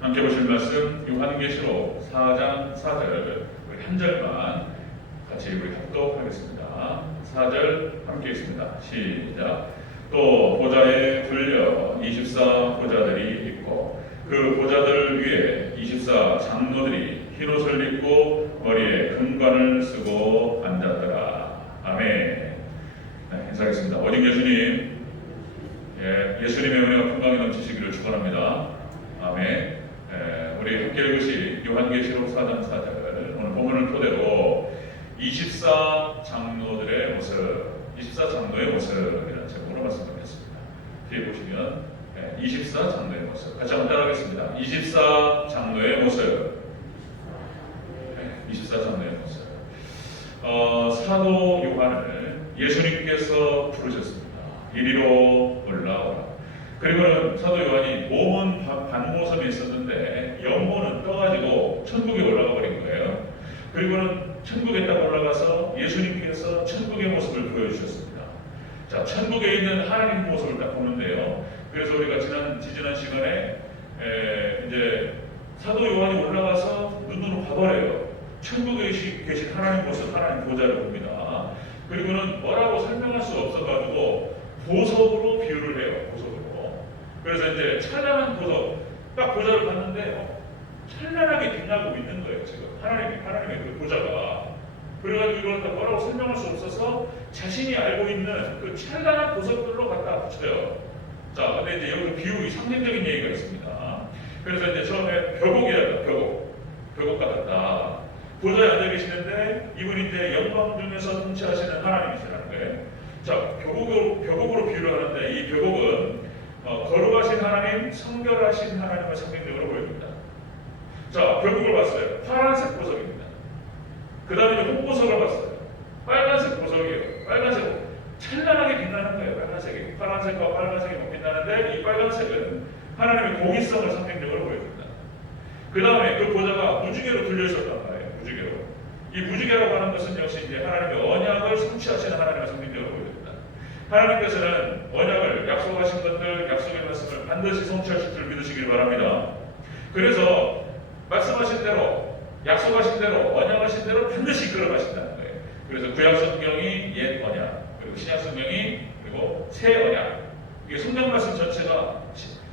함께 보실 말씀 요한계시록 4장 4절 우리 한 절만 같이 우리 합독하겠습니다. 4절 함께 있습니다. 시작. 또 보좌에 둘려 24 보좌들이 있고 그 보좌들 위에 24 장로들이 흰옷을 입고 머리에 금관을 쓰고 앉았더라. 아멘. 네, 인사하겠습니다. 어진 예수님, 예수님의 은혜와 평강이 넘치시기를 축원합니다. 아멘. 우리 함께 읽으실 요한계시록 4장 4절 오늘 본문을 토대로 24 장로들의 모습, 24 장로의 모습이라는 제목으로 말씀드리겠습니다. 뒤에 보시면 24 장로의 모습 같이 한번 따라하겠습니다. 24 장로의 모습, 24 장로의 모습. 사도 요한을 예수님께서 부르셨습니다. 이리로 올라오라. 그리고는 사도 요한이 몸은 반모섬에 있었는데 영혼은 떠가지고 천국에 올라가 버린 거예요. 그리고는 천국에 딱 올라가서 예수님께서 천국의 모습을 보여주셨습니다. 자, 천국에 있는 하나님 모습을 딱 보는데요. 그래서 우리가 지지난 시간에 이제 사도 요한이 올라가서 눈으로 봐버려요. 천국에 계신 하나님 모습, 하나님 보좌를 봅니다. 그리고는 뭐라고 설명할 수 없어가지고 보석으로 비유를 해요. 보석으로. 그래서 이제 찬란한 보석, 딱 보좌를 봤는데 찬란하게 빛나고 있는 거예요. 지금 하나님의 그 보좌가. 그래가지고 이걸 다 뭐라고 설명할 수 없어서 자신이 알고 있는 그 찬란한 보석들로 갖다 붙여요. 자, 근데 이제 여기 비유의 상징적인 얘기가 있습니다. 그래서 이제 처음에 벼곡이라다, 벼곡 같았다. 보좌에 앉아 계시는데 이분이 이제 영광 중에서 통치하시는 하나님이시라는 거예요. 자, 벼곡으로 비유를 하는데 이 벼곡은 거룩하신 하나님, 성결하신 하나님을 상징적으로 보여줍니다. 자, 벼곡을 봤어요. 파란색 보석입니다. 그 다음에 홍보석을 봤어요. 빨간색 보석이에요. 빨간색, 찬란하게 빛나는 거예요. 빨간색이. 파란색과 빨간색이 빛나는데 이 빨간색은 하나님의 공의성을 상징적으로 보여줍니다. 그 다음에 그 보좌가 무지개로 둘려 있었단 말이에요. 무지개로. 이 무지개라고 하는 것은 역시 이제 하나님의 언약을 성취하시는 하나님을 상징적으로 보여줍니다. 하나님께서는 언약을 약속하신 것들, 약속의 말씀을 반드시 성취하실 줄 믿으시길 바랍니다. 그래서 말씀하신 대로, 약속하신 대로, 언약하신 대로 반드시 이끌어가신다는 거예요. 그래서 구약 성경이 옛 언약, 그리고 신약 성경이 그리고 새 언약. 이게 성경 말씀 전체가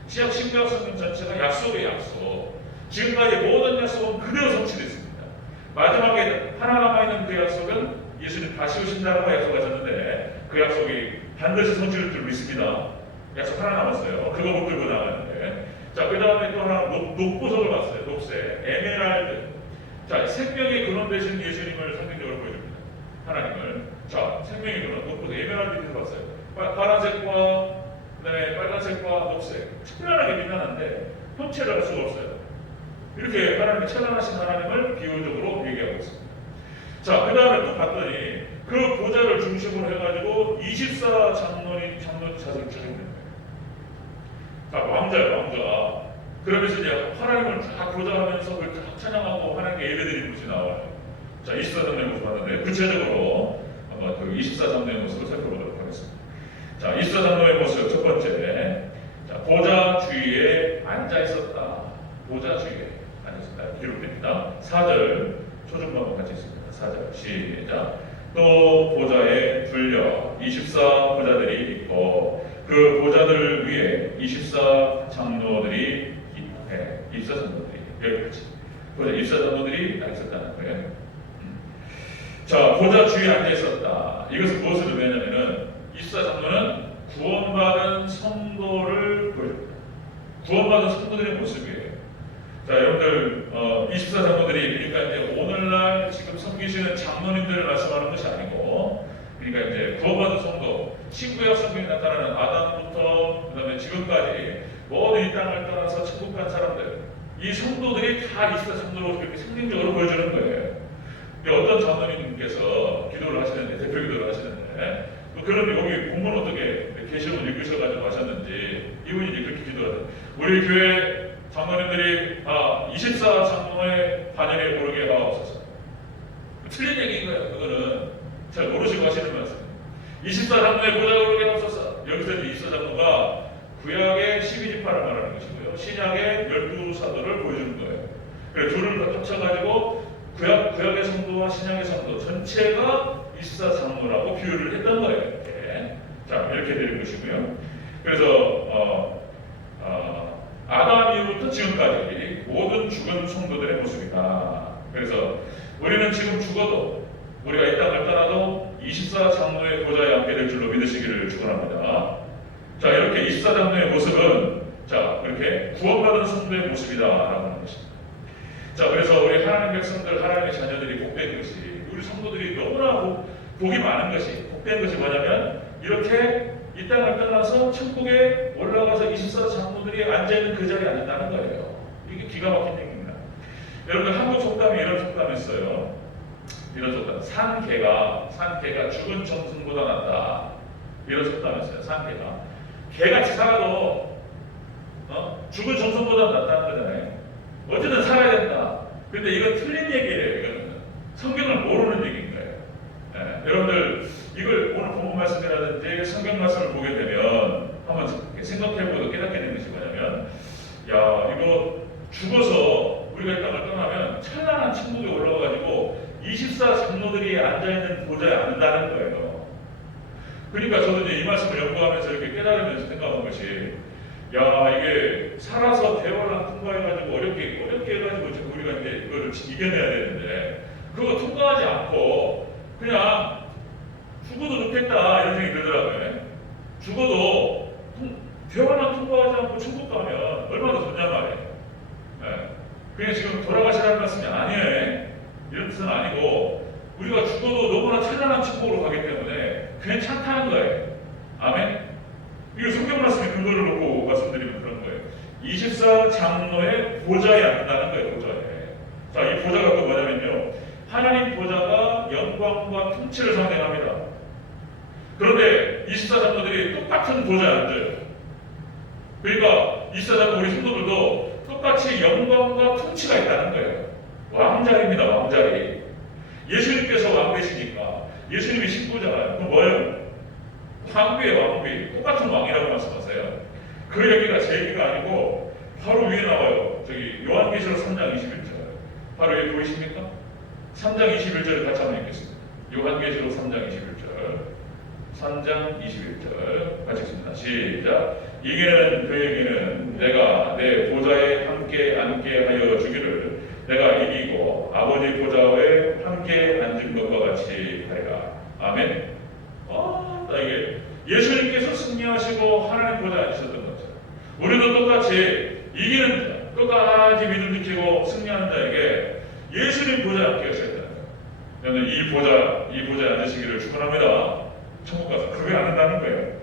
신약 신약 성경 전체가 약속의 약속. 지금까지 모든 약속은 그대로 성취됐습니다. 마지막에 하나 남아있는 그 약속은 예수님 다시 오신다고 약속하셨는데 그 약속이 반드시 성취될 줄 믿습니다. 약속 하나 남았어요. 그거 못 들고 나가는데. 자, 그 다음에 또 하나 녹보석을 봤어요. 녹색, 에메랄드. 자, 생명의 근원 되신 예수님을 상징적으로 보여줍니다. 하나님을. 자, 생명의 근원, 녹보석, 에메랄드에서 봤어요. 파란색과 그다음에 빨간색과 녹색. 찬란하게 빛나는데 통째를 할 수가 없어요. 이렇게 하나님의 찬란하신 하나님을 비유적으로 얘기하고 있습니다. 자, 그 다음에 또 봤더니 그 보좌를 중심으로 해가지고 24 장로님 자세를 차리는 거예요. 자, 왕자예요, 왕자. 그러면서 이제 하나님을 다 보좌하면서 그걸 다 찬양하고 하나님께 예배드리는 모습이 나와요. 자, 24 장로의 모습 봤는데 구체적으로 한번 그 24 장로의 모습을 살펴보도록 하겠습니다. 자, 24 장로의 모습 첫 번째. 자, 보좌 주위에 앉아 있었다. 보좌 주위에 앉아 있었다. 기록됩니다. 4절 초중반부 같이 있습니다. 4절 시작. 또 보좌에 둘려 24 보좌들이 있고 그 보좌들 위에 24 장로들이 24 장로들이 여기까지 보좌 24 장로들이 다 있었다는 거예요. 자, 보좌 주위에 앉아 있었다. 이것은 무엇을 의미하냐면은 24 장로는 구원받은 성도를 보여줍니다. 구원받은 성도들의 모습이에요. 자, 여러분들 24 장로들이 그러니까 이제 오늘날 지금 섬기시는 장로님들을 말씀하는 것이 아니고 그러니까 이제 구원받은 성도, 신구약 성경에 나타나는 아담부터 그다음에 지금까지 모든 이 땅을 떠나서 천국 간 사람들, 이 성도들이 다 24 장로로 그렇게 상징적으로 보여주는 거예요. 어떤 장로님께서 기도를 하시는데, 대표 기도를 하시는데 그런 여기 본문 어떻게 계시록을 읽으셔가지고 하셨는지 이분이 이제 그렇게 기도하죠. 우리 교회 장로님들이 24 장로의 반열에 오르게 하옵소서. 틀린 얘기인 거예요. 그거는 잘 모르시고 하시는 말씀. 24 장로의 보좌에 오르게 하옵소서. 여기서 이제 24 장로가 구약의 12지파를 말하는 것이고요. 신약의 12 사도를 보여주는 거예요. 그래서 둘을 합쳐가지고 구약의 성도와 신약의 성도 전체가 24 장로라고 비유를 했던 거예요. 이렇게. 자, 이렇게 되는 것이고요. 그래서 아담 이후부터 지금까지 모든 죽은 성도들의 모습이다. 그래서 우리는 지금 죽어도 우리가 이 땅을 떠나도 24 장로의 보좌에 앉게 될 줄로 믿으시기를 축원합니다. 자, 이렇게 24 장로의 모습은 자, 이렇게 구원받은 성도의 모습이다라고 하는 것입니다. 자, 그래서 우리 하나님 백성들, 하나님의 자녀들이 복된 것이, 우리 성도들이 너무나 복이 많은 것이, 복된 것이 뭐냐면 이렇게 이 땅을 떠나서 천국에 올라가서 24 장로들이 앉아있는 그 자리에 앉는다는 거예요. 이게 기가 막힌 얘기입니다. 여러분들 한국 속담에 이런 속담이 있어요. 이런 속담. 산개가 죽은 정승보다 낫다. 이런 속담이 있어요. 산개가. 개같이 살아도 죽은 정승보다 낫다는 거잖아요. 어쨌든 살아야 된다. 근데 이건 틀린 얘기예요. 이거는 성경을 모르는 얘기인 거예요. 여러분들 이걸 오늘 본문 말씀이라든지 성경 말씀을 보게 되면 한번 생각해보고 깨닫게 되는 것이 뭐냐면, 야, 이거 죽어서 우리가 이 땅을 떠나면 찬란한 천국에 올라가가지고 24 장로들이 앉아있는 보좌에 앉는다는 거예요. 그러니까 저도 이제 이 말씀을 연구하면서 이렇게 깨달으면서 생각한 것이, 야, 이게 살아서 대화랑 통과해가지고 어렵게 해가지고 우리가 이제 이거를 이겨내야 되는데, 그거 통과하지 않고 그냥 죽어도 좋겠다 이런 생각이 들더라고요. 죽어도 대화만 통과하지 않고 천국 가면 얼마나 좋냐 말이에요. 그냥 지금 돌아가시라는 말씀이 아니에요. 이런 뜻은 아니고, 우리가 죽어도 너무나 찬란한 천국으로 가기 때문에 괜찮다는 거예요. 아멘. 이거 성경 말씀에 근거를 놓고 말씀드리면 그런 거예요. 24 장로의 보좌에 앉는다는 거예요. 보좌에. 자, 이 보좌가 또 뭐냐면요, 하나님 보좌가 영광과 통치를 상징합니다. 그런데 24 장로들이 똑같은 보좌에 앉아요. 그러니까 24 장로 우리 성도들도 똑같이 영광과 통치가 있다는 거예요. 왕자리입니다. 왕자리. 예수님께서 왕 되시니까 예수님이 신부잖아요. 그럼 뭐예요? 왕비의 왕비. 똑같은 왕이라고 말씀하세요. 그 얘기가 제 얘기가 아니고 바로 위에 나와요. 저기 요한계시록 3장 21절. 바로 여기 보이십니까? 3장 21절을 같이 한번 읽겠습니다. 요한계시록 3장 21절. 3장 21절 같이 읽습니다. 시작. 이게는 그에게는 내가 내 보좌에 함께 앉게 하여 주기를 내가 이기고 아버지 보좌에 함께 앉은 것과 같이 하리라. 아멘. 이게 예수님께서 승리하시고 하나님 보좌에 앉으셨던 거죠. 우리도 똑같이 이기는 자, 끝까지 믿음 지키고 승리하는 자에게 예수님 보좌에 앉게 하셔야 된다. 여러분 이 보좌에 앉으시기를 축원합니다. 천국 가서 그게 안 된다는 거예요.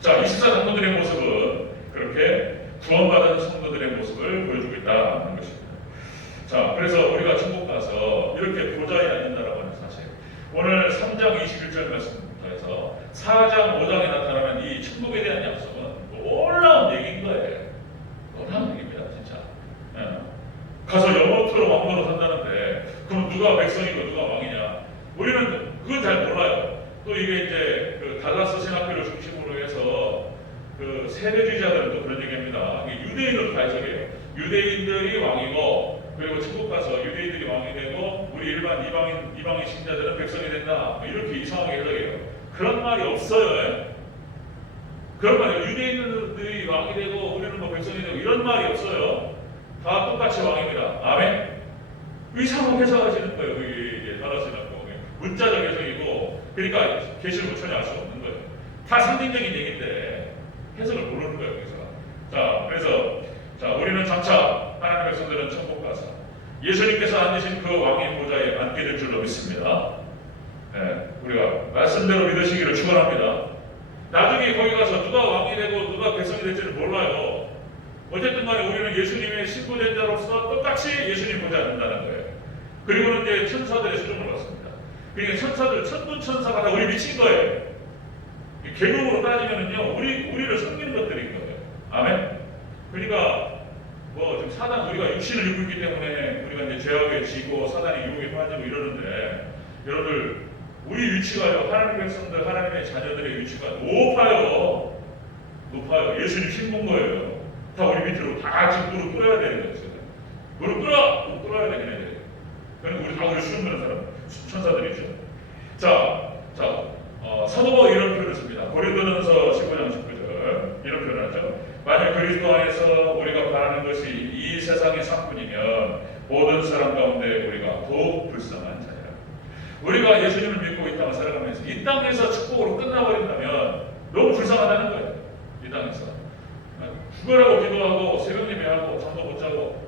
자, 24 장로들의 모습은 그렇게 구원받은 성도들의 모습을 보여주고 있다는 것입니다. 자, 그래서 우리가 천국 가서 이렇게 보좌에 앉는다라고 하는 사실. 오늘 3장 21절 말씀부터해서 4장 5장에 나타나는 이 천국에 대한 약속은 놀라운 얘기인 거예요. 놀라운 얘기입니다, 진짜. 가서 영원토록 왕노로 산다는데 그럼 누가 백성이고 누가 왕이냐? 우리는 그건 잘 몰라요. 또 이게 이제 그 달라스 신학교를 중심으로 해서 그 세대주의자들은 또 그런 얘기합니다. 유대인으로 다 해석해요. 유대인들이 왕이고, 그리고 천국 가서 유대인들이 왕이 되고 우리 일반 이방인 신자들은 백성이 된다. 이렇게 이상하게 해석해요. 그런 말이 없어요. 그런 말이 유대인들이 왕이 되고 우리는 뭐 백성이 되고 이런 말이 없어요. 다 똑같이 왕입니다. 아멘. 이상하게 해석하시는 거예요. 이게 달라스 신학교 문자적 해석이고, 그러니까 계시록을 전혀 알 수 없는 거예요. 다 상징적인 얘기인데 해석을 모르는 거예요. 그래서 우리는 장차 하나님의 백성들은 천국 가서 예수님께서 앉으신 그 왕의 보좌에 앉게 될 줄로 믿습니다. 우리가 말씀대로 믿으시기를 축원합니다. 나중에 거기 가서 누가 왕이 되고 누가 백성이 될지는 몰라요. 어쨌든 간에 우리는 예수님의 신부된 자로서 똑같이 예수님 보좌에 앉는다는 거예요. 그리고는 이제 천사들의 수종을 받습니다. 그러니까 천사들, 천군 천사가 다 우리 미친 거예요. 계급으로 따지면은요, 우리를 섬기는 것들인 거예요. 아멘. 그러니까 뭐 지금 사단, 우리가 육신을 입고 있기 때문에 우리가 이제 죄악에 지고 사단의 유혹에 빠지고 이러는데, 여러분들 우리 위치가요, 하나님 백성들, 하나님의 자녀들의 위치가 높아요. 예수님 신부인 거예요. 다 우리 밑으로 다 같이 무릎 꿇어야 되는 거죠. 무릎 꿇어! 무릎 꿇어야 돼, 걔네들. 그러니까 우리 다 우리 수능 드는 사람, 천사들이죠. 사도 바울이 이런 표현을 씁니다. 고린도전서 15장 19절 이런 표현을 하죠. 만약 그리스도 안에서 우리가 바라는 것이 이 세상의 상품이면 모든 사람 가운데 우리가 더욱 불쌍한 자니라. 우리가 예수님을 믿고 이 땅을 살아가면서 이 땅에서 축복으로 끝나버린다면 너무 불쌍하다는 거예요. 이 땅에서 죽으라고 기도하고 새벽 예배하고 잠도 못 자고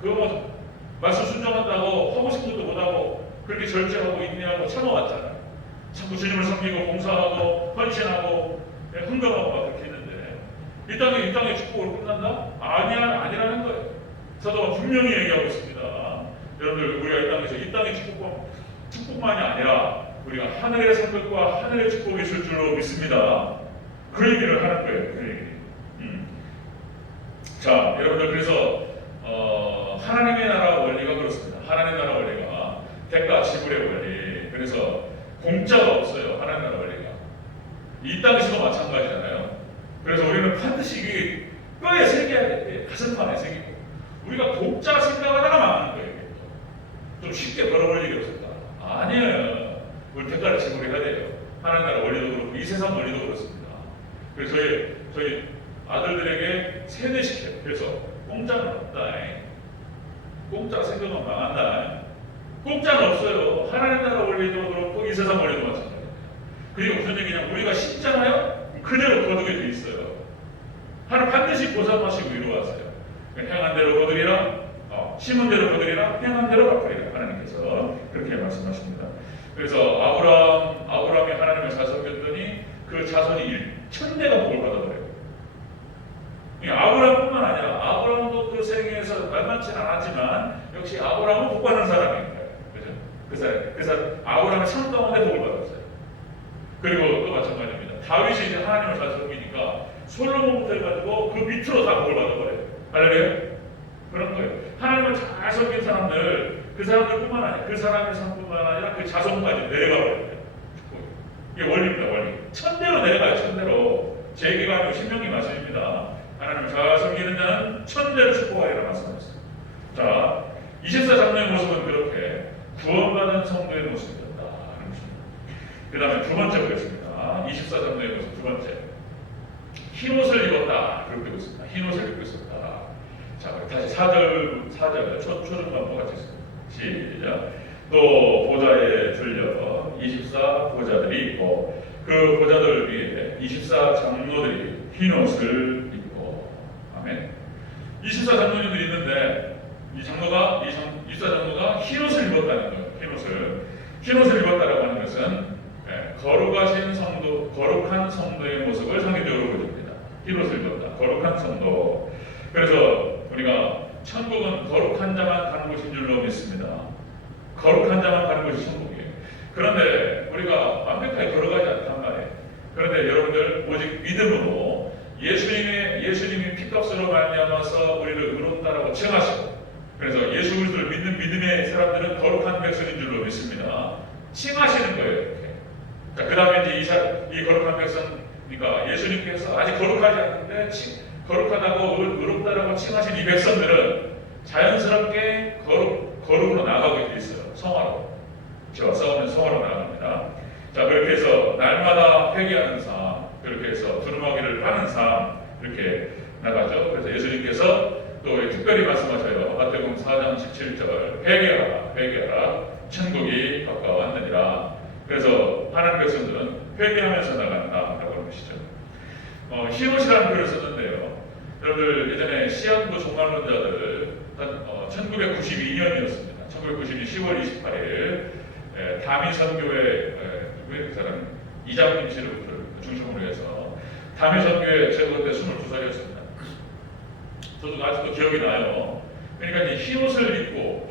그거 뭐 말씀 순종한다고 하고 싶은 것도 못하고 그렇게 절제하고 인내하고 참아왔잖아요. 자꾸 주님을 섬기고 봉사하고 헌신하고 흥금하고 막 그렇게 했는데 이 땅의 축복으로 끝난다? 아니라는 거예요. 사도가 분명히 얘기하고 있습니다. 여러분들 우리가 이 땅의 축복만이 아니라 우리가 하늘의 상급과 하늘의 축복이 있을 줄로 믿습니다. 그 얘기를 하는 거예요. 그 얘기. 자, 여러분들 그래서 하나님의 나라 원리가 그렇습니다. 하나님의 나라 원리가 대가 지불의 원리. 그래서 공짜가 없어요. 하나님의 나라 원리가. 이 땅에서도 마찬가지잖아요. 그래서 우리는 반드시 이게 뼈에 새겨야 돼. 가슴판에 새기고. 우리가 공짜 생각하다가 망하는 거예요. 좀 쉽게 벌어볼 일이 없을까? 아니에요. 우리 대가를 지불해야 돼요. 하나님 나라 원리도 그렇고 이 세상 원리도 그렇습니다. 그래서 저희 아들들에게 세뇌시켜요. 그래서 공짜는 없다. 공짜 생각은 망한다. 공짜는 없어요. 하나님 나라 원리도 그렇고 이 세상 원리도 마찬가지예요. 그리고 무슨 얘기냐면 우리가 심잖아요. 그대로 거두게 돼 있어요. 하나님 반드시 보살마시고 이루어왔어요. 행한 대로 거두리라, 심은 대로 거두리라, 행한 대로 갚으리라. 하나님께서 그렇게 말씀하십니다. 그래서 아브라함이 하나님을 잘 섬겼더니 그 자손이 1000대가 복을 받아버려요. 아브라함뿐만 아니라 아브라함도 그 생애에서 만만치는 않았지만 역시 아브라함은 복 받는 사람인 거예요. 그죠? 그래서 아브라함이 삶 가운데 복을 받았어요. 그리고 또 마찬가지입니다. 다윗이 이제 하나님을 잘 섬기니까 솔로몬부터 해가지고 그 밑으로 다 복을 받아버려요. 할렐루야? 그런 거예요. 하나님을 잘 섬긴 사람들, 그 사람들뿐만 아니라 그 사람의 삶뿐만 아니라 그 자손까지 내려가 버려요. 이게 원리입니다. 원리. 1000대로 내려가요. 1000대로. 제 얘기가 아니고 신명기 말씀입니다. 하나님을 잘 섬기는 자는 1000대를 축복하리라 말씀하셨어요. 자, 24장로의 모습은 그렇게 구원받은 성도의 모습이었다 하는 것입니다. 그 다음에 두 번째 보겠습니다. 24장로의 모습 두 번째. 흰옷을 입었다. 그렇게 되고 있습니다. 흰옷을 입고 있었다. 자, 다시 4절 초중반부 같이 있습니다. 시작. 또 보좌에 들려 24 보좌들이 있고 그 보좌들 위에 24 장로들이 흰옷을 입고 아멘. 24 장로들이 있는데 이 24 장로가 흰옷을 입었다는 거예요. 흰옷을 입었다라고 하는 것은 거룩하신 성도, 거룩한 성도의 모습을 상징적으로 보여줍니다. 흰옷을 입었다. 거룩한 성도. 그래서 우리가 천국은 거룩한 자만 가는 곳인 줄로 믿습니다. 거룩한 자만 가는 곳이 천국이에요. 그런데 우리가 완벽하게 걸어가지 않단 말이에요. 그런데 여러분들 오직 믿음으로 예수님이 피값으로 말미암아서 우리를 의롭다라고 칭하시고 그래서 예수 그리스도를 믿는 믿음의 사람들은 거룩한 백성인 줄로 믿습니다. 칭하시는 거예요. 이렇게. 자, 그 다음에 이제 이 거룩한 백성, 그러니까 예수님께서 아직 거룩하지 않는데 거룩하다고 의롭다라고 칭하신 이 백성들은 자연스럽게 거룩으로 나가게 돼 있어요. 성화로. 저와 싸우면 성화로 나갑니다. 자, 그렇게 해서 날마다 회개하는 삶, 그렇게 해서 두루마기를 하는 삶, 이렇게 나가죠. 그래서 예수님께서 또 특별히 말씀하셔요. 마태복음 4장 17절 회개하라 천국이 가까웠느니라. 그래서 하나님 백성들은 회개하면서 나간다라고 하는 것이죠. 흰옷이라는 표현을 썼는데요. 여러분들 예전에 시한부 종말론자들 1992년이었습니다. 1992년 10월 28일 다미 선교회 누구의 그 사람 이장님 씨를 중심으로 해서 다미 선교회 제가 그때 22살이었습니다. 저도 아직도 기억이 나요. 그러니까 이제 흰옷을 입고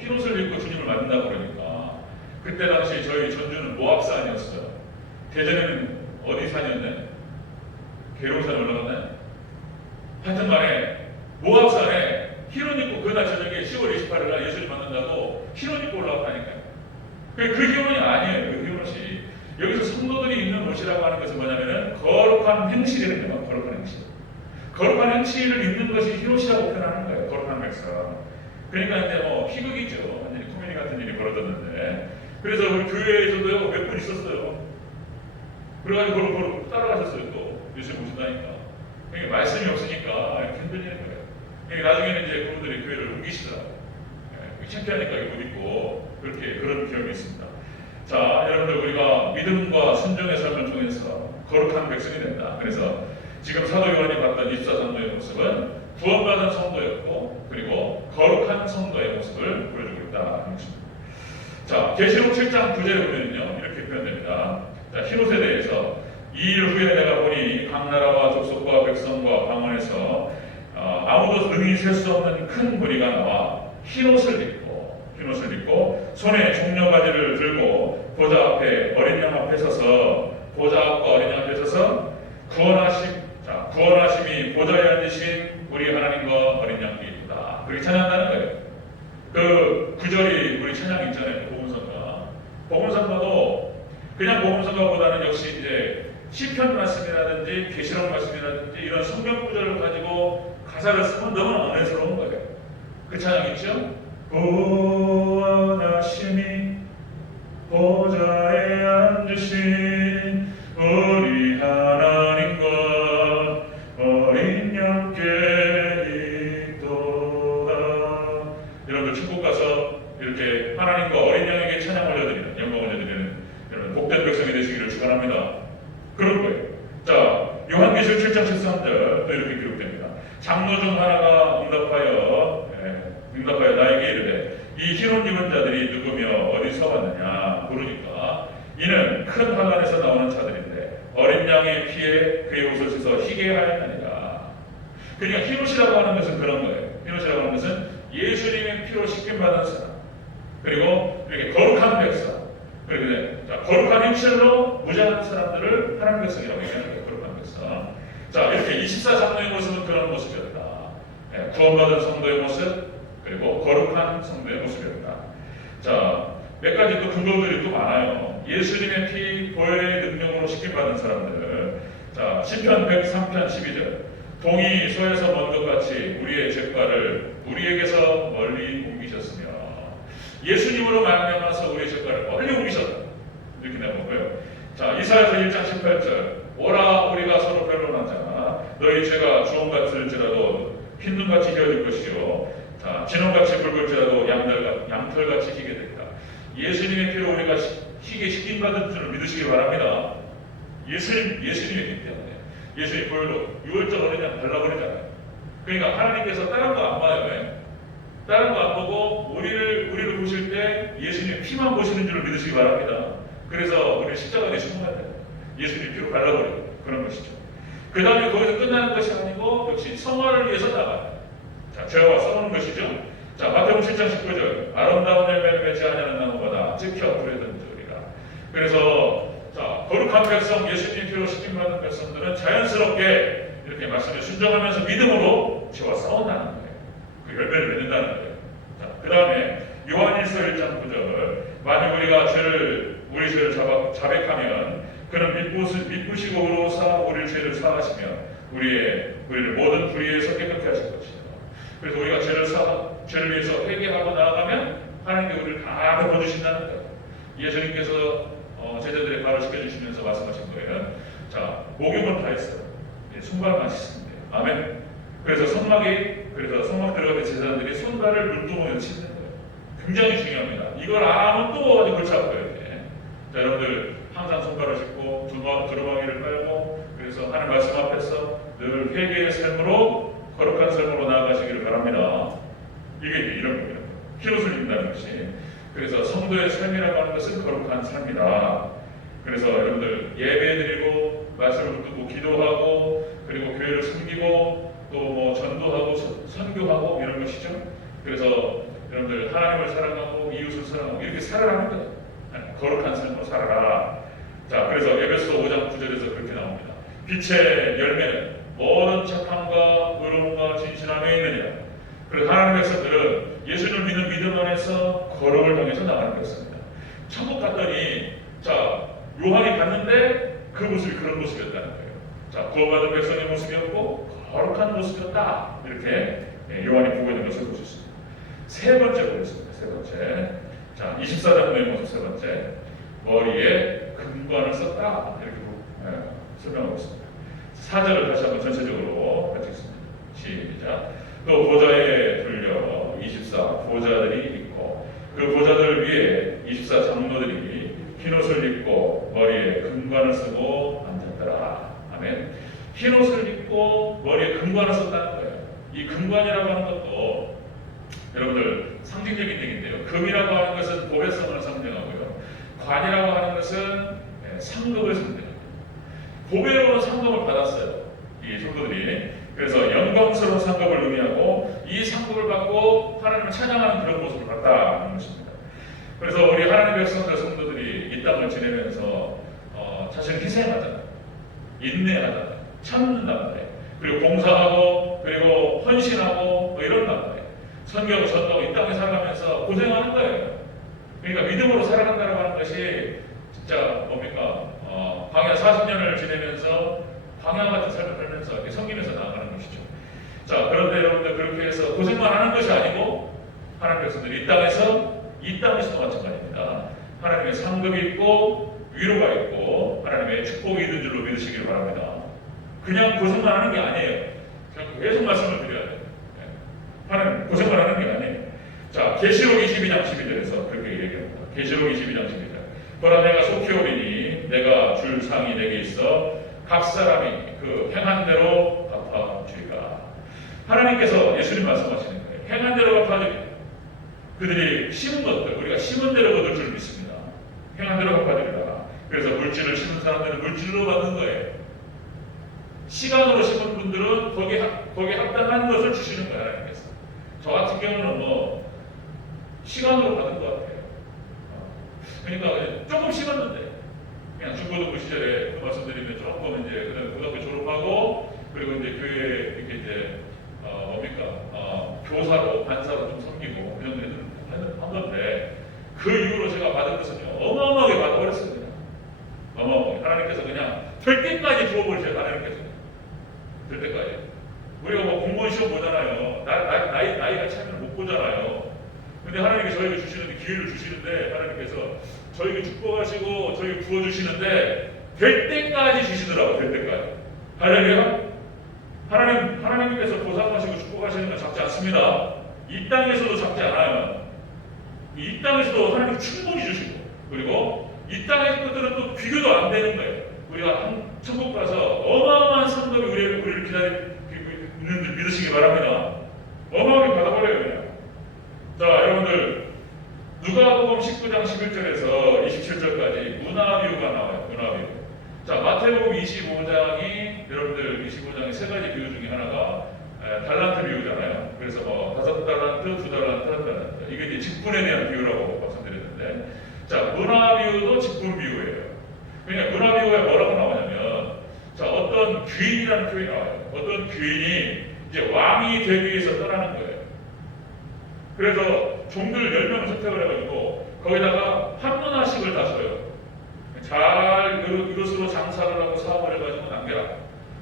주님을 만난다고 그러니까 그때 당시 저희 전주는 모압산이었어요. 대전에는 어디 산이었나요? 계룡산 올라갔나요? 하여튼 간에 모압산에 흰옷 입고 그날 저녁에 10월 28일 날 예수님 만난다고 흰옷 입고 올라갔다니까요. 그 흰옷이 아니에요. 그 흰옷이 여기서 성도들이 입는 옷이라고 하는 것은 뭐냐면은 거룩한 행실이라는 거예요. 거룩한 행실. 거룩한 행실을 입는 것이 히롯이라고 표현하는 거예요. 거룩한 백성. 그러니까 이제 뭐 희극이죠. 완전히 코미디 같은 일이 벌어졌는데, 그래서 우리 교회에서도요 몇 분 있었어요. 그래가지고 거룩 따라가셨어요. 또 요즘 오신다니까. 그러니까 말씀이 없으니까 이렇게 흔들리는 거예요. 그러니까 나중에는 이제 그분들이 교회를 옮기시더라고요. 창피하니까 못 입고 그런 기억이 있습니다. 자, 여러분들 우리가 믿음과 순종의 삶을 통해서 거룩한 백성이 된다. 그래서 지금 사도 요한이 봤던 24성도의 모습은 구원받은 성도였고 그리고 거룩한 성도의 모습을 보여주고 있다는 것입니다. 자, 계시록 7장 9절에 보면요 이렇게 표현됩니다. 자, 히롯에 대해서 이 일 후에 내가 보니 각 나라와 족속과 백성과 방언에서 아무도 능히 셀 수 없는 큰 무리가 나와 흰옷을 입고 손에 종려가지를 들고 보좌 앞에 어린 양 앞에 서서 보좌 앞과 어린 양 앞에 서서 구원하심이 보좌에 앉으신 우리 하나님과 어린 양께 있다. 그렇게 찬양한다는 거예요. 그 구절이 우리 찬양 있잖아요. 복음성가도 그냥 복음성가보다는 역시 이제 시편 말씀이라든지 계시록 말씀이라든지 이런 성경 구절을 가지고 가사를 쓰면 너무 은혜스러운 거예요. 그 찬양 있죠? 구원하심이 보좌에 앉으신 우리 하나님과 어린 양께 있도다. 여러분들 천국 가서 이렇게 하나님과 어린 양에게 찬양 올려드리는, 영광 올려드리는 여러분 복된 백성이 되시기를 축원합니다. 그런 거예요. 자, 요한계시록 7장 13절 또 이렇게 기록됩니다. 장로 중 하나가 응답하여 나에게 이르되 이 흰옷 입은 자들이 누구며 어디서 왔느냐 물으니까 이는 큰 환난에서 나오는 자들인데 어린 양의 피에 그의 옷을 씻어 희게 하였느니라. 그러니까 흰옷이라고 하는 것은 그런 거예요. 흰옷이라고 하는 것은 예수님의 피로 씻김 받은 사람, 그리고 이렇게 거룩한 백성, 그리고 거룩한 행실로 무장한 사람들을 하나님 백성이라고 얘기하는 거예요. 거룩한 백성. 자, 이렇게 24장로의 모습은 그런 모습이었다. 구원받은 성도의 모습, 그리고 거룩한 성도의 모습이었다. 자, 몇 가지 또 근거들이 또 많아요. 예수님의 피 보혈의 능력으로 씻김받은 사람들. 자, 시편 103편 12절. 동이 소에서 먼 것 같이 우리의 죄과를 우리에게서 멀리 옮기셨으며 예수님으로 말미암아서 우리의 죄과를 멀리 옮기셨다. 이렇게 나오고요. 자, 이사야서 1장 18절. 오라 우리가 서로 변론하자. 너희 죄가 주홍같을지라도 흰눈같이 희어질 것이요 자, 진홍같이 붉을지라도 양털같이 희게 되리라. 예수님의 피로 우리가 희게 씻김받은 줄을 믿으시기 바랍니다. 예수님의 피 때문에 예수의 보혈로 6월절 어린 양 발라버리잖아요. 그러니까 하나님께서 다른 거 안 봐요. 왜? 다른 거 안 보고 우리를 보실 때 예수님의 피만 보시는 줄을 믿으시기 바랍니다. 그래서 우리 십자가에 순간에 예수님 피로 발라버리고 그런 것이죠. 그 다음에 거기서 끝나는 것이 아니고 역시 성화를 위해서 나가요. 자, 죄와 싸우는 것이죠. 자, 마태복음 7장 19절. 아름다운 열매를 맺지 않는 나무보다 찍혀 불에 던져리라. 그래서 자, 거룩한 백성, 예수님 피로 씻김받은 백성들은 자연스럽게 이렇게 말씀에 순종하면서 믿음으로 죄와 싸운다는 거예요. 그 열매를 맺는다는 거예요. 자, 그 다음에 요한일서 1장 9절. 만약 우리 죄를 자백하면 그는 믿으시고 의로사 우리 죄를 사하시며 우리를 모든 불의에서 깨끗게 하실 것이다. 그래서 우리가 죄를 위해서 회개하고 나아가면 하나님께 우리를 다 덮어주신다는 거예요. 예수님께서 제자들의 발을 씻겨주시면서 말씀하신 거예요. 자, 목욕은 다 했어요. 손발만 씻으면 돼요. 아멘. 그래서 성막 들어가는 제자들이 손발을 물두멍에 씻는 거예요. 굉장히 중요합니다. 이걸 안 하면 또 어디 골치 아파요. 이렇게. 자, 여러분들 항상 손발을 씻고 두루마기를 깔고 그래서 하나님 말씀 앞에서 늘 회개의 삶으로 거룩한 삶으로 나아가시기를 바랍니다. 이게 이런 거예요. 흰옷을 입는다는 것이. 그래서 성도의 삶이라고 하는 것은 거룩한 삶이다. 그래서 여러분들 예배드리고 말씀을 듣고 기도하고 그리고 교회를 섬기고 또 뭐 전도하고 선교하고 이런 것이죠. 그래서 여러분들 하나님을 사랑하고 이웃을 사랑하고 이렇게 살아라는 거예요. 거룩한 삶으로 살아라. 자, 그래서 에베소 5장 9절에서 그렇게 나옵니다. 빛의 열매는 모든 착함과 의로움과 진실함에 있느니라. 그래서 하나님의 백성들은 예수를 믿는 믿음 안에서 거룩을 향해서 나가는 것입니다. 천국 갔더니 자, 요한이 봤는데 그 모습이 그런 모습이었다는 거예요. 자, 구원받은 백성의 모습이었고 거룩한 모습이었다. 이렇게 요한이 보고 있는 것을 볼 수 있습니다. 세 번째 보겠습니다. 세 번째. 자, 24장의 모습 세 번째. 머리에 금관을 썼다. 이렇게 설명하고 있습니다. 4절을 다시 한번 전체적으로 같이 읽습니다. 시작. 또 보좌에 둘려 24 보좌들이 있고 그 보좌들 위에 24 장로들이 흰옷을 입고 머리에 금관을 쓰고 앉았더라. 아멘. 흰옷을 입고 머리에 금관을 썼다는 거예요. 이 금관이라고 하는 것도 여러분들 상징적인 얘기인데요. 금이라고 하는 것은 보배성을 상징하고요. 관이라고 하는 것은 상급을 상징합니다. 보배로운 상급을 받았어요. 이 성도들이. 그래서 영광스러운 상급을 의미하고 이 상급을 받고 하나님을 찬양하는 그런 모습을 갖다는 것입니다. 그래서 우리 하나님의 백성들 성도들이 이 땅을 지내면서 자신을 희생하잖아요. 인내하잖아요. 참는단 말이에요. 그리고 봉사하고 그리고 헌신하고 뭐 이런단 말이에요. 선교, 전도 이 땅에 살아가면서 고생하는 거예요. 그러니까 믿음으로 살아간다는 하는 것이 진짜 뭡니까? 광야 40년을 지내면서 광야 같은 삶을 살면서 이렇게 섬기면서 나아가는 것이죠. 자, 그런데 여러분들 그렇게 해서 고생만 하는 것이 아니고 하나님의 백성들이 이 땅에서도 마찬가지입니다. 하나님의 상급이 있고 위로가 있고 하나님의 축복이 있는 줄로 믿으시길 바랍니다. 그냥 고생만 하는 게 아니에요. 그냥 계속 말씀을 드려야 돼요. 하나님 고생만 하는 게 아니에요. 자, 계시록 22장 12절에서 그렇게 얘기합니다. 계시록 22장 12절. 보라 내가 속히 오리니 내가 줄 상이 내게 있어 각 사람이 그 행한 대로 갚아주리라. 하나님께서 예수님 말씀하시는 거예요. 행한 대로 갚아주리라. 그들이 심은 것들 우리가 심은 대로 거둘 줄 믿습니다. 행한 대로 갚아주리라. 그래서 물질을 심은 사람들은 물질로 받는 거예요. 시간으로 심은 분들은 거기에 합당한 것을 주시는 거예요. 하나님께서. 저 같은 경우는 뭐 시간으로 받은 것 같아요. 그러니까 조금 심었는데 그냥 중고등부 시절에 그 말씀드리면 조금 이제 그다음에 고등학교 졸업하고 그리고 이제 교회에 이렇게 이제 교사로 반사로 좀 섬기고 이런 일을 한 건데 그 이후로 제가 받은 것은요 어마어마하게 받아버렸어요. 그냥 어마어마하게 하나님께서 그냥 될 때까지 주어버리셔요. 하나님께서 될 때까지. 우리가 뭐 공무원 시험 보잖아요. 나이가 차이를 못 보잖아요. 근데 하나님께 저에게 주시는데 기회를 주시는데 하나님께서 저에게 축복하시고 저에게 부어주시는데 될 때까지 주시더라고요. 될 때까지. 할렐루야. 하나님께서 보상하시고 축복하시는 건 작지 않습니다. 이 땅에서도 작지 않아요. 이 땅에서도 하나님 충분히 주시고 그리고 이 땅의 것들은 또 비교도 안 되는 거예요. 우리가 천국 가서 어마어마한 상급이 우리를 기다리고 있는 줄 믿으시기 바랍니다. 어마어마하게 받아버려요. 그냥. 자, 여러분들 누가복음 19장 11절에서 27절까지 문화비유가 나와요. 문화비유. 자, 마태복음 25장이 여러분들 25장의 세 가지 비유 중에 하나가 달란트 비유잖아요. 그래서 뭐 5달란트, 2달란트, 1달란트. 이게 이제 직분에 대한 비유라고 말씀드렸는데, 자, 문화비유도 직분 비유예요. 그러니까 문화비유가 뭐라고 나오냐면, 자, 어떤 귀인이라는 표현이 나와요. 어떤 귀인이 이제 왕이 되기 위해서 떠나는 거예요. 그래서 종들 10명을 선택을 해가지고 거기다가 한 문화씩을 다 줘요. 잘 이것으로 장사를 하고 사업을 해가지고 남겨라.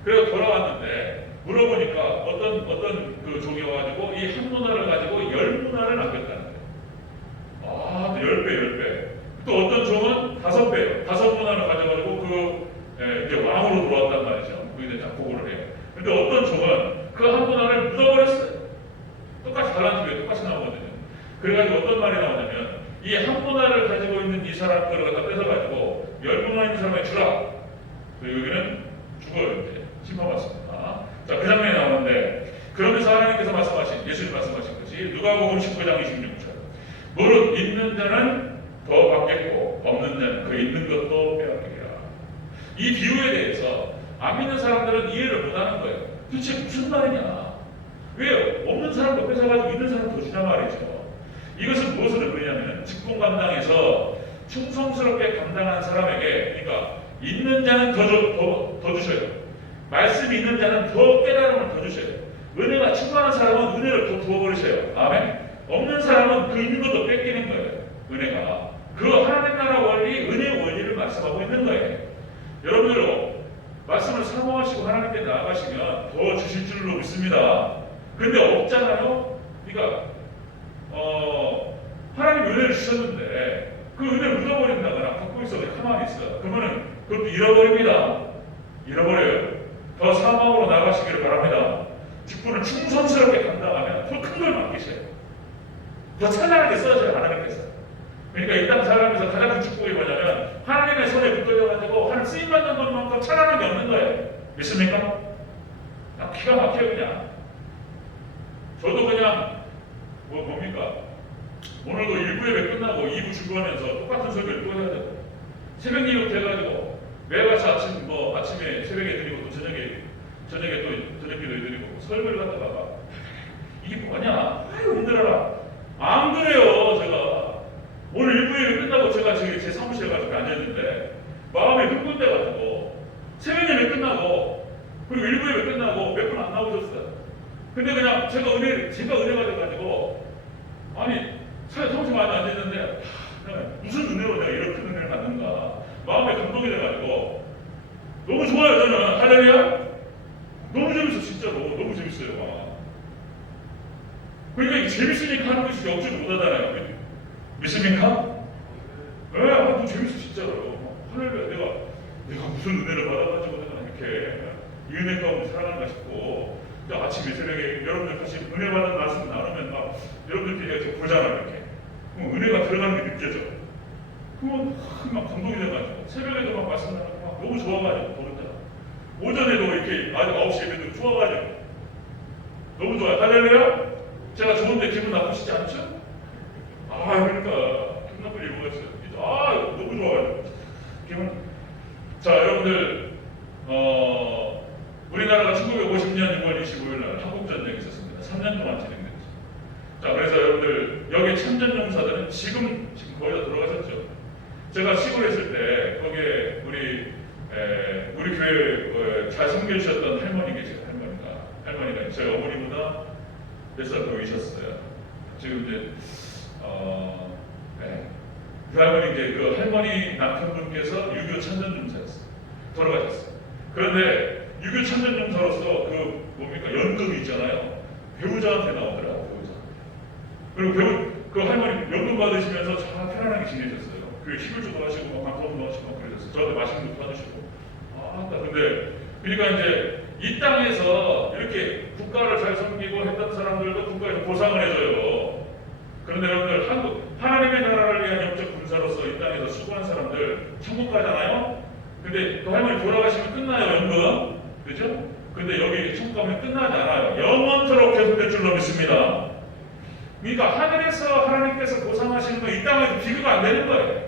그래서 돌아왔는데 물어보니까 어떤 그 종이 와가지고 이 한 문화를 가지고 10문화를 남겼다는 거예요. 아, 10배. 또 어떤 종은 5배예요. 5문화를 가져가지고 이제 왕으로 돌아왔단 말이죠. 그게 이제 보고를 해요. 근데 어떤 종은 그 한 문화를 묻어버렸어요. 똑같이 달란트에 똑같이 나오거든요. 그래가지고 어떤 말이 나오냐면 이 한 문화를 가지고 있는 이 사람 거를 갖다 뺏어가지고 10문화 있는 사람에게 주라. 그리고 여기는 죽어요. 이제 심판받습니다. 자, 그 장면이 나오는데 그러면서 하나님께서 말씀하신 예수님 말씀하신 것이 누가복음 19장 26절 무릇 있는 자는 더 받겠고 없는 자는 그 있는 것도 빼앗기리라. 이 비유에 대해서 안 믿는 사람들은 이해를 못하는 거예요. 도대체 무슨 말이냐? 왜 없는 사람도 뺏어가지고 있는 사람도 주냐 말이죠. 이것은 무엇을 의미하냐면 직분 감당에서 충성스럽게 감당한 사람에게 그러니까 있는 자는 더 주셔요. 말씀이 있는 자는 더 깨달음을 더 주셔요. 은혜가 충만한 사람은 은혜를 더 부어버리세요. 아멘. 없는 사람은 그 있는 것도 뺏기는 거예요. 은혜가 그 하나님 나라 원리 은혜의 원리를 말씀하고 있는 거예요. 여러분들 말씀을 사모하시고 하나님께 나아가시면 더 주실 줄로 믿습니다. 근데 없잖아요. 그러니까 하나님 은혜를 주셨는데 그 은혜를 잃어버린다거나 갖고 있어 가만히 있어. 그러면은 그것도 잃어버립니다. 잃어버려요. 더 사망으로 나가시기를 바랍니다. 직분을 충성스럽게 감당하면 더 큰 걸 맡기셔요. 더 찬양하게 써줘요 하나님께서. 그러니까 이 땅 살아가면서 가장 큰 축복이 뭐냐면 하나님의 손에 붙들려가지고 하나님 쓰임받는 것만큼 찬양하는 게 없는 거예요. 믿습니까? 기가 막혀요 그냥. 저도 그냥 뭡니까? 오늘도 1부 예배 끝나고 2부 출근하면서 똑같은 설교를 또 해야 되고 새벽 일부터 해가지고 매일같이 아침에 새벽에 드리고 또 저녁에 또 저녁기도 드리고 설교를 갖다가 이게 뭐냐? 아유 힘들어라. 안 그래요 제가. 오늘 1부 예배 끝나고 제가 제 사무실에 가서 앉았는데 마음이 흥분돼가지고 새벽 예배 끝나고 그리고 1부 예배 끝나고 몇 분 안 나오셨어요. 근데 그냥 제가 은혜가 돼가지고 아니 사무실에 앉았는데 무슨 은혜로 내가 이렇게 은혜를 받는가 마음에 감동이 돼가지고 너무 좋아요 저는. 할렐루야. 너무 재밌어 진짜로. 너무 재밌어요. 그러니까 이게 재밌으니까 하는 것이지 억지로 못하잖아요. 믿습니까? 네, 너무 재밌어 진짜로. 할렐루야. 내가 무슨 은혜를 받아가지고 내가 이렇게 이 은혜 가운데 살아가는가 싶고 아침에 새벽에 여러분들 같이 은혜 받은 말씀 나누면 막 여러분들끼리 이렇게 보잖아요 이렇게. 그럼 은혜가 들어가는 게 느껴져. 그러면 막 감동이 돼가지고 새벽에도 막 말씀 나누고 막 너무 좋아가지고 보는다. 오전에도 이렇게 9시 예배도 좋아가지고 너무 좋아요. 할렐루야. 제가 좋은데 기분 나쁘시지 않죠? 그러니까 기분 나쁠 일 뭐가 있어요. 너무 좋아요. 자 여러분들 우리나라가 1950년 6월 25일 날 한국전쟁이 있었습니다. 3년 동안 진행됐죠. 자 그래서 여러분들 여기 참전용사들은 지금 거의 다 돌아가셨죠. 제가 시골에 있을 때 거기에 우리 교회 잘 섬겨주셨던 할머니 계세요. 할머니가 저희 어머니보다 몇 살 보이셨어요. 지금 이제 그 할머니 남편분께서 6.25 참전용사였어요. 돌아가셨어요. 그런데 6.25 참전용사로서 연금이 있잖아요. 배우자한테 나오더라고요. 그리고 그 할머니 연금 받으시면서 참 편안하게 지내셨어요. 그 힘을 주도 하시고 방송도 하시고 그러셨어요. 저한테 맛있는 것도 사주시고. 근데 그러니까 이제 이 땅에서 이렇게 국가를 잘 섬기고 했던 사람들도 국가에서 보상을 해줘요. 그런데 여러분들 하나님의 나라를 위한 영적 군사로서 이 땅에서 수고한 사람들 천국 가잖아요. 근데 그 할머니 돌아가시면 끝나요 연금. 그죠? 근데 여기 천국 가면 끝나지 않아요. 영원토록 계속될 줄로 믿습니다. 그러니까 하늘에서 하나님께서 보상하시는 거 이 땅에서 비교가 안 되는 거예요.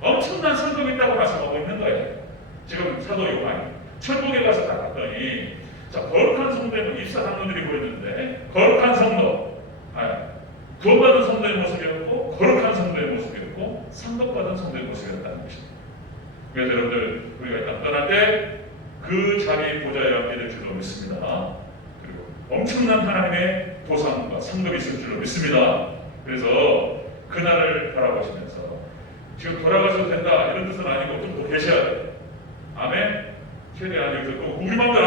엄청난 성금이 있다고 말씀하고 있는 거예요. 지금 사도 요한이 천국에 가서 딱 봤더니 거룩한 성도는 입사 장로들이 보였는데 거룩한 성도, 구원받은 성도의 모습이었고 거룩한 성도의 모습이었고 상급받은 성도의 모습이었다는 것입니다. 그래서 여러분들 우리가 이 땅 떠날 때 그 자리 보좌에 앉게 될 줄로 믿습니다. 그리고 엄청난 하나님의 보상과 상급이 있을 줄로 믿습니다. 그래서 그날을 바라보시면서 지금 돌아가셔도 된다 이런 뜻은 아니고 좀 더 계셔야 돼요. 아멘. 최대한 여기서 우리 마음대로